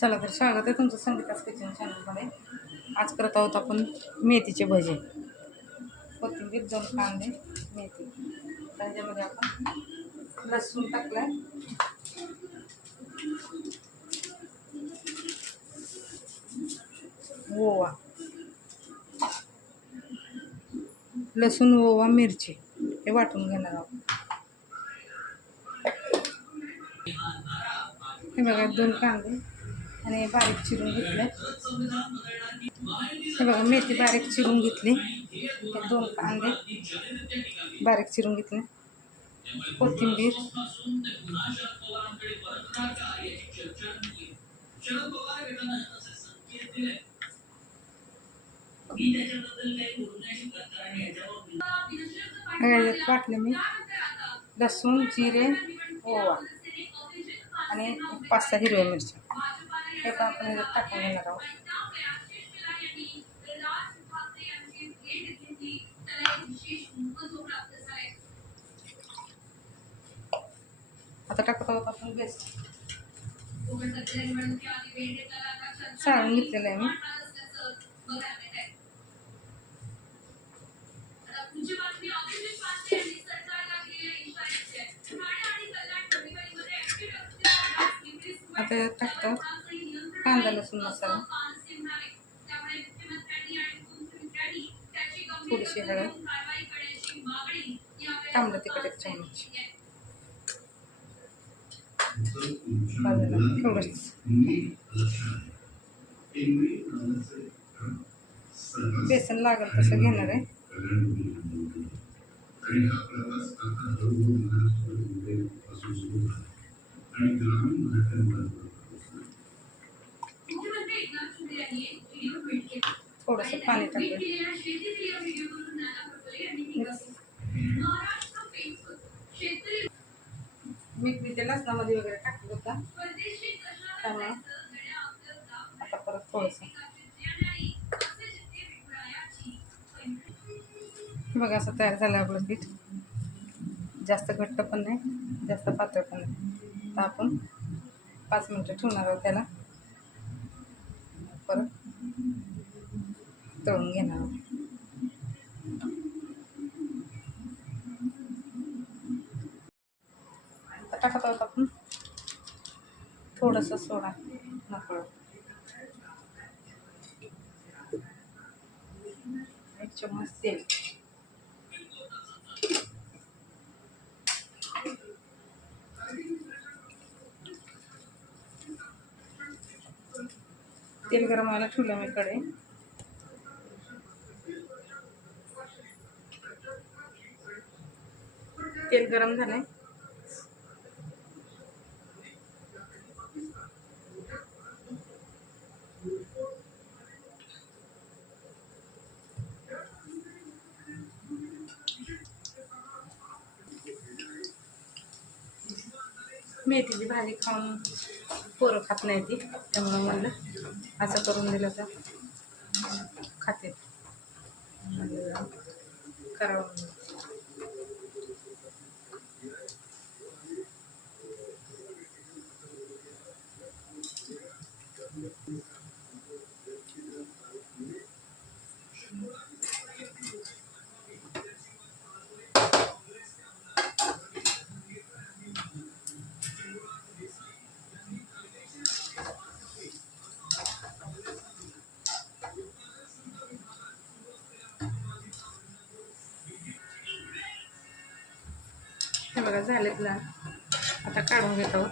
चला तर स्वागत आहे तुमचं संगीतास किचन चॅनलमध्ये आज करत आहोत आपण मेथीचे भजे. कोथिंबीर दोन कांदे मेथी. त्याच्यामध्ये आपण लसूण टाकलाय. ओवा. लसूण ओवा मिरची हे वाटून घेणार आहोत. हे बघा दोन कांदे. आणि बारीक चिरून घेतले हे बघा मेथी बारीक चिरून घेतली हे दोन कांदे बारीक चिरून घेतले कोथिंबीर ह्याच्यात वाटले मी लसूण जिरे ओवा आणि पाच सहा हिरव्या मिरच्या हे पण आपण ह्याच्यात टाकून घेणार आहोत आता टाकत आहोत आपण बेस चाळून घेतलेलं आहे मी आता यात टाकतो. कांदा लसूण मसाला थोडीशी हळद. तांबडं तिखट एक चमच बेसन लागेल तसं घेणार आहे. थोडंसं पाणी टाकूया मी तिथे लसणामध्ये वगैरे टाकलं होता. त्यामुळे आता परत थोडंसं. बघा असं तयार झालं आपलं पीठ. जास्त घट्ट पण नाही जास्त पातळ पण नाही. तर आपण पाच मिनटं ठेवणार आहोत त्याला. परत तळून घेणार. आता टाकत आहोत आपण? थोडंसं सोडा नकळ एक चम्मच तेल. तेल गरम व्हायला ठेवलं मी कडे. तेल गरम झालंय. मेथीची भाजी खाऊन पोरं खात नाही ती त्यामुळं म्हणलं असं करून दिलं तर खाते करावं Thank you. बघा झालेत ना. आता काढून घेतो.